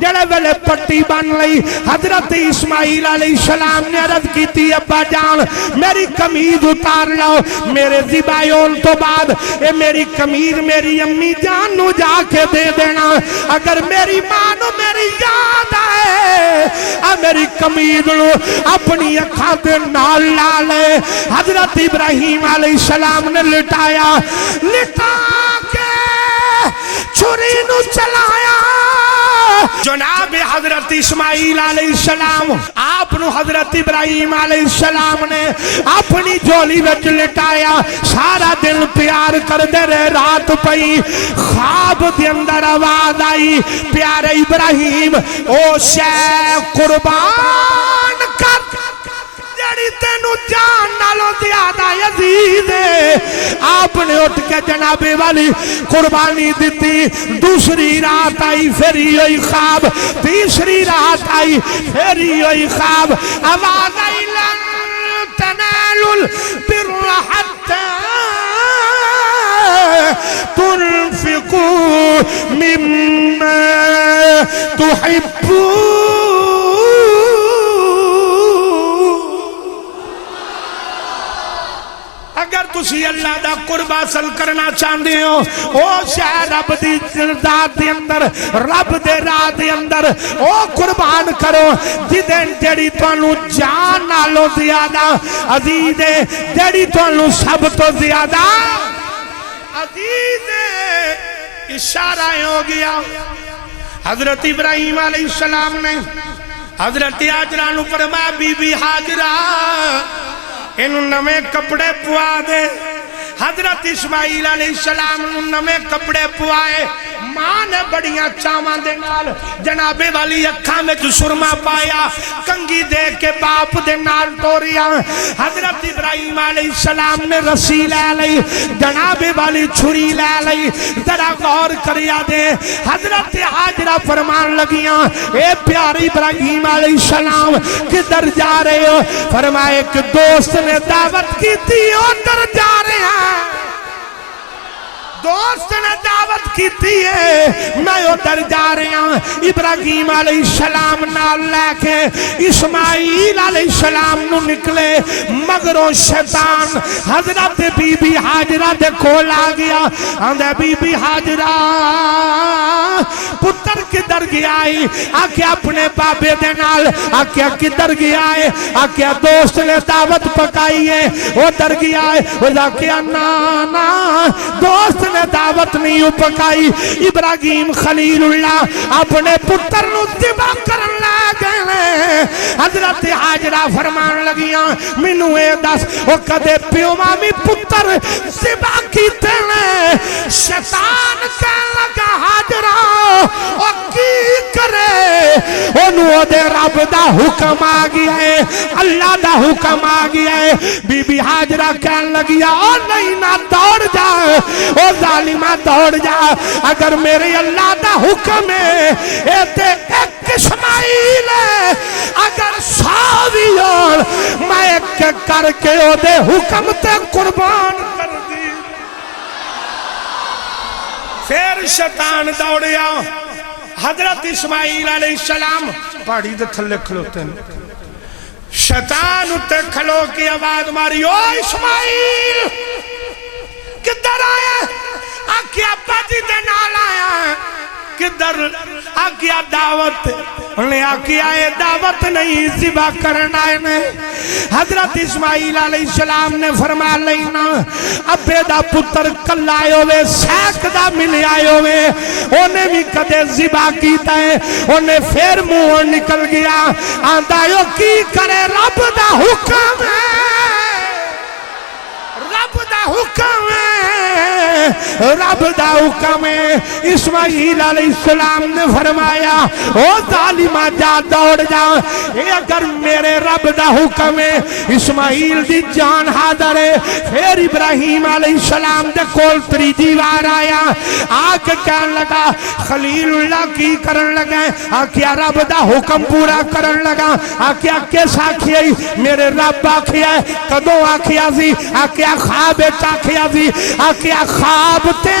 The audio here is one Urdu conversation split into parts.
جڑے ویلے پٹی بن لئی حضرت اسماعیل علیہ السلام نے عرض کی تھی ابا جان میری قمیض اتار لو میرے ذبائیون تو بعد اے میری قمیض میری امی جان نو جا کے دے دینا اگر میری ماں نو میری یاد آئے میری قمیض نو اپنی اکھاں دے نال لا لے حضرت ابراہیم علیہ السلام نے لٹایا لٹا کے چھری نو چلایا جناب حضرت اسماعیل علیہ السلام آپ نو حضرت ابراہیم علیہ السلام نے اپنی جولی وچ لٹایا سارا دن پیار کر دے رہے رات پئی خواب دے اندر آواز آئی پیارے ابراہیم او شے قربان کر جڑی تینو جان نالوں زیادہ عزیز ہے آپ نے اٹھ کے جناب والی قربانی دیتی دوسری رات آئی پھر ہوئی خواب تیسری رات آئی پھر ہوئی خواب آواز آئی لن تنالوا البر حتى تنفقوا مما تحبون اگر تسی اللہ دا قرب حاصل کرنا چاہتے ہو او شاہ رب دی ذات دے اندر رب دے راہ دے اندر او قربان کرو جدن جڑی تانوں جان نالوں زیادہ عزیز ہے جڑی تانوں سب تو زیادہ عزیز ہے اشارہ ہو گیا حضرت ابراہیم علیہ السلام نے حضرت حاجرہ نو فرمایا بی بی حاجرہ انہوں نمیں کپڑے پوا دے حضرت اسماعیل علیہ السلام انہوں نمیں کپڑے پوائے ماں نے بڑیاں چاواں دے نال جنابے والی اکھاں میں جو سرما پایا کنگی دے کے باپ دے نال ٹوریا حضرت ابراہیم علیہ السلام نے رسی لے لئی جنابے والی چھری لے لئی ذرا غور کریا دے حضرت حاجرہ فرمان لگیاں اے پیاری ابراہیم علیہ السلام کدھر جا رہے ہو فرمائے کہ دوست نے دعوت کی تھی ادھر جا رہے ہیں دوست نے دعوت کی تھی میں ادھر جا رہا ہوں ابراہیم علیہ السلام نال لے کے اسماعیل علیہ السلام نو نکلے مگروں شیطان حضرت بی بی حاجرہ دے کول آ گیا آندے بی بی حاجرہ پتر کدھر گیا ہے آکے اپنے بابے دے نال آکے کدھر گیا ہے آکے دوست نے دعوت پکائی ہے ادھر گیا ہے وہ کیا نانا دوست نے دعوت نہیں پکائی ابراہیم خلیل اللہ اپنے پتر نو ذبح کرن لگے حضرت حاجرہ فرمان لگیاں مینوں اے دس او کدے پیو مامی پتر ذبح کیتے نے شیطان کہن لگا حاجرہ او کی کرے اونوں دے رب دا حکم آ گیا ہے اللہ دا حکم آ گیا ہے بی بی حاجرہ کہن لگیا او نہیں نہ دوڑ جا او ظالمہ دوڑ جا اگر میرے اللہ دا حکم ہے اے تے ایک اسماعیل ہے اگر ساوی اور میں ایک کر کے او دے حکم تے قربان کر دی پھر شیطان دوڑیا حضرت اسماعیل علیہ السلام پاڑی دے تھلے کھلوتے ہیں شیطان اتے کھلو کی آواز ماری او اسماعیل کدھر آیا آکیا پاتی دے نال آیا کدھر آکیا دعوت انہیں آکیا یہ دعوت نہیں ذبح کرنا ہے حضرت اسماعیل علیہ السلام نے فرما لینا ابے دا پتر کل آئے ہوئے سیک دا ملے آئے ہوئے انہیں بھی کدے ذبح کیتا ہے انہیں پھر منہ نکل گیا آندہ یو کی کرے رب دا حکم ہے رب دا حکم ہے رب دا حکم ہے اسماعیل علیہ السلام نے فرمایا او ظالمہ جا دوڑ جا اے اگر میرے رب دا حکم ہے اسماعیل دی جان حاضر ہے پھر ابراہیم علیہ السلام دے کول تریجی وار آیا آکے کہن لگا خلیل اللہ کی کرن لگا آکیا رب دا حکم پورا کرن لگا آکیا کس آکھیا میرے رب آکھیا کدوں آکھیا سی آکیا خواب آکھیا سی آکیا خواب تے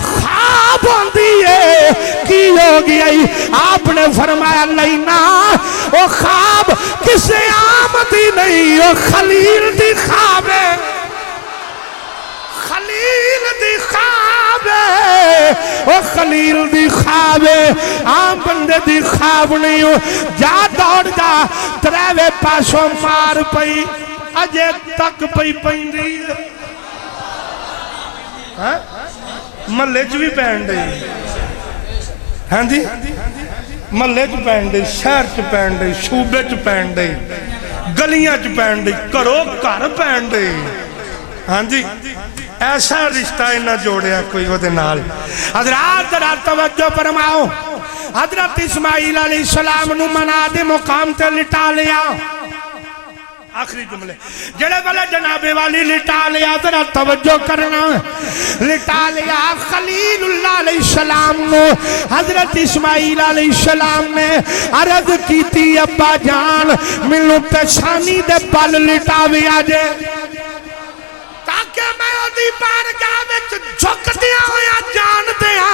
خواب ہوندی ہے کی ہو گیا آپ نے فرمایا لینا وہ خواب کسے عام دی نہیں وہ خلیل دی خواب ہے خلیل دی خواب ہے وہ خلیل دی خواب ہے عام بندے دی خواب نہیں ہو جا دوڑ جا تریوے پاسوں مار پئی اجے تک پئی پیندی محلے چ بھی پین دے ہاں جی محلے چ پین دے شہر چ پین دے صوبے چ پین دے گلیاں چ پین دے گھروں گھر پین دے ہاں جی ایسا رشتہ نہ جوڑیا کوئی وہ دے نال حضرات ذرا توجہ فرماؤ حضرت اسماعیل علیہ السلام نو مناد مقام تے لٹا لیا آخری جملے جڑے والے جنابے والی لٹا لیا ذرا توجہ کرنا لٹا لیا خلیل اللہ علیہ السلام نو حضرت اسماعیل علیہ السلام نے عرض کی تھی ابا جان ملوں پیشانی دے پل لٹا بھی آجے تاکہ میں دی بارگاہ وچ جھک دیا ہویا جان دیا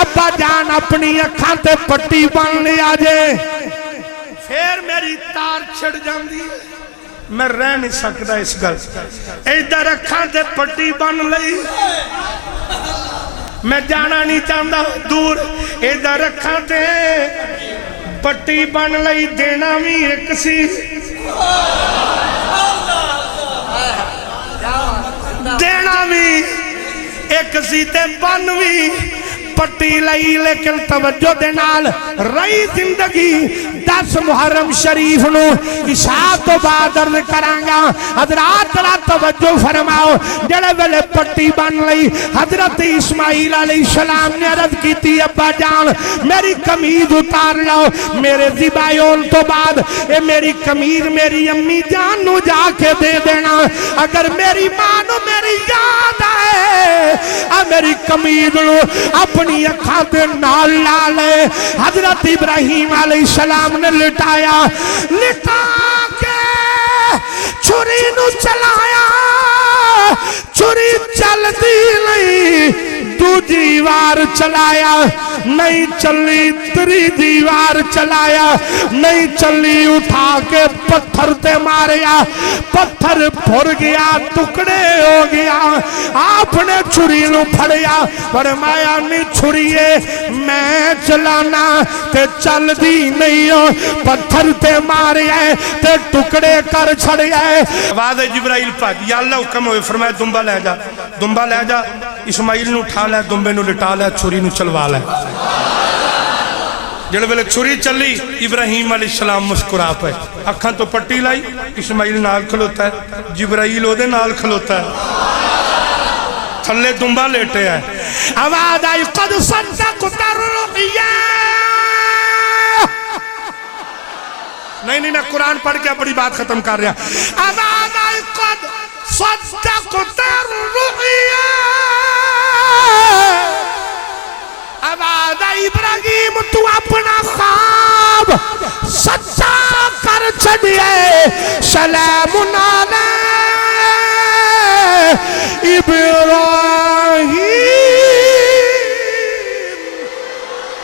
ابا جان اپنی اکھاں تے پٹی بن لیا جے پھر میری تار چھڑ جاندی میں رہ نہیں سکتا اس گل ادھر اکھاں تے پٹی بن لئی میں جانا نہیں چاہتا دور ادھر اکھاں تے پٹی بن لئی دینا بھی ایک سی دینا بھی ایک سی تے بن بھی پٹی لئی لیکن توجہ دے نال رہی زندگی 10 محرم شریف نو عشاء تو بعد عرض کرانگا حضرات ذرا توجہ فرماؤ جڑے ویلے پٹی بن لئی حضرت اسماعیل علیہ السلام نے عرض کی تھی ابا جان میری قمیض اتار لو میرے ذبائیون تو بعد اے میری قمیض میری امی جان نو جا کے دے دینا اگر میری ماں نو میری یاد آئے میری قمیض نو اپنی اکھاں دے نال لالے حضرت ابراہیم علیہ السلام نے لٹایا لٹا کے چھری نو چلایا چھری چل دی نہیں دو دیوار چلایا نہیں چلی تری دیوار چلایا نہیں چلی اٹھا کے پتھر تے ماریا پتھر پھر گیا ٹکڑے ہو گیا آپ نے چھری نو پھڑیا فرمایا نہیں چھریے میں چلانا تے چل دی نہیں ہو پتھر تے ماریا تے ٹکڑے کر چھڑیا آواز جبرائیل پاک یا اللہ حکم ہوئے فرمایا دنبا لے جا اسماعیل نو اٹھا لے دنبے نو لٹا لے چھری نو چلوا لے جڑے ویلے چھری چلی ابراہیم علیہ السلام مسکرا پے اکھاں تو پٹی لائی اسماعیل نال کھلوتا ہے جبرائیل او دے نال کھلوتا ہے تھلے دنبا لیٹے ہے آواز آئی قد صدقت الرؤیا نہیں قرآن پڑھ کے اپنی بات ختم کر رہا آواز آئی قد صدقت الرؤیا آواز آئی ابراہیم تو اپنا خواب سچا کر چھڑیے سلام